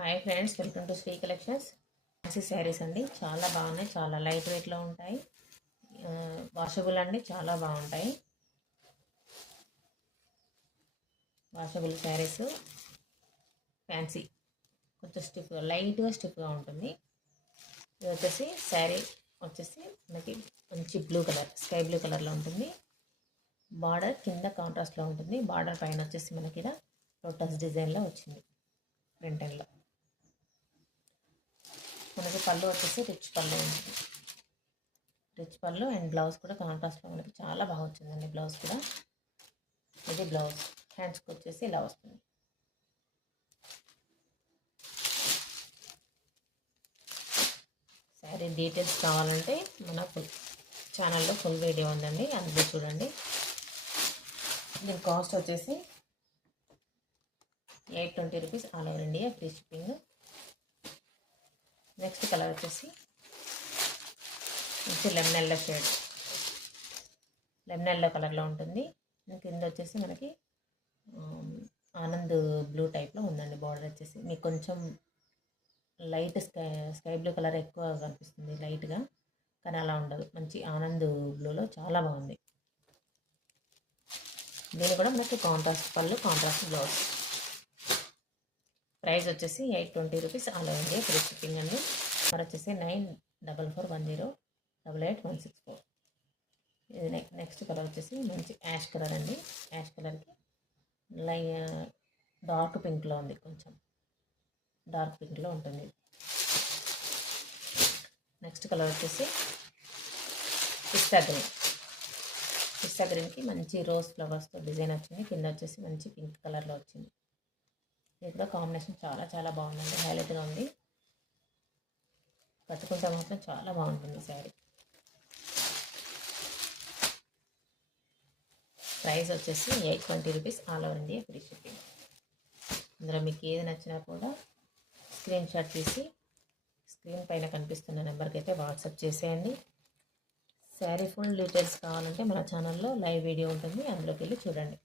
Hi friends, welcome to Shri collections. Fancy saris అండి, చాలా బాగున్నాయి. చాలా లైట్ వెయిట్లో ఉంటాయి. వాషబుల్ అండి, చాలా బాగుంటాయి. వాషబుల్ శారీస్, ఫ్యాన్సీ, కొంచెం స్టిఫ్గా, లైట్గా స్టిఫ్గా ఉంటుంది. ఇది వచ్చేసి శారీ వచ్చేసి మనకి మంచి బ్లూ కలర్, స్కై బ్లూ కలర్లో ఉంటుంది. బార్డర్ కింద కాంట్రాస్ట్లో ఉంటుంది. బార్డర్ పైన వచ్చేసి మనకి ఇలా లోటస్ డిజైన్లో వచ్చింది ఫ్రంట్ ఎండ్లో. మనకి పళ్ళు వచ్చేసి రిచ్ పళ్ళు ఉంటుంది. రిచ్ పళ్ళు అండ్ బ్లౌజ్ కూడా కాంట్రాస్ట్లో మనకి చాలా బాగా వచ్చిందండి. బ్లౌజ్ కూడా ఇది బ్లౌజ్. హ్యాండ్స్కి వచ్చేసి ఇలా వస్తుంది. శారీ డీటెయిల్స్ కావాలంటే మన ఛానల్లో ఫుల్ వీడియో ఉందండి, అందులో చూడండి. దీని కాస్ట్ వచ్చేసి 820 rupees, all over India free shipping. Next colour వచ్చేసి మంచి lemon yellow shade, lemon yellow కలర్లో ఉంటుంది. కింద వచ్చేసి మనకి ఆనంద్ బ్లూ టైప్లో ఉందండి. బార్డర్ వచ్చేసి మీకు కొంచెం లైట్ స్కై బ్లూ కలర్ ఎక్కువ కనిపిస్తుంది లైట్గా, కానీ అలా ఉండదు. మంచి ఆనంద్ బ్లూలో చాలా బాగుంది. దీని కూడా మనకి కాంట్రాస్ట్ పళ్ళు, కాంట్రాస్ట్ బ్లౌజ్. ప్రైస్ వచ్చేసి 820 rupees, all over India free shipping అండి. మరి వచ్చేసి 9441088164. ఇది నెక్స్ట్ కలర్ వచ్చేసి మంచి యాష్ కలర్ అండి. యాష్ కలర్కి డార్క్ పింక్లో ఉంది, కొంచెం డార్క్ పింక్లో ఉంటుంది. నెక్స్ట్ కలర్ వచ్చేసి పిస్తా గ్రీన్. పిస్తా గ్రీన్కి మంచి రోజ్ ఫ్లవర్స్తో డిజైన్ వచ్చింది. కింద వచ్చేసి మంచి పింక్ కలర్లో వచ్చింది. ఇది కూడా కాంబినేషన్ చాలా చాలా బాగుందండి, హైలైట్గా ఉంది. కట్టుకుంటే మాత్రం చాలా బాగుంటుంది శారీ. ప్రైస్ వచ్చేసి 820 rupees, all over India free shipping. ఇందులో మీకు ఏది నచ్చినా కూడా స్క్రీన్ షాట్ తీసి స్క్రీన్ పైన కనిపిస్తున్న నెంబర్కి అయితే వాట్సాప్ చేసేయండి. శారీ ఫుల్ డీటెయిల్స్ కావాలంటే మన ఛానల్లో లైవ్ వీడియో ఉంటుంది, అందులోకి వెళ్ళి చూడండి.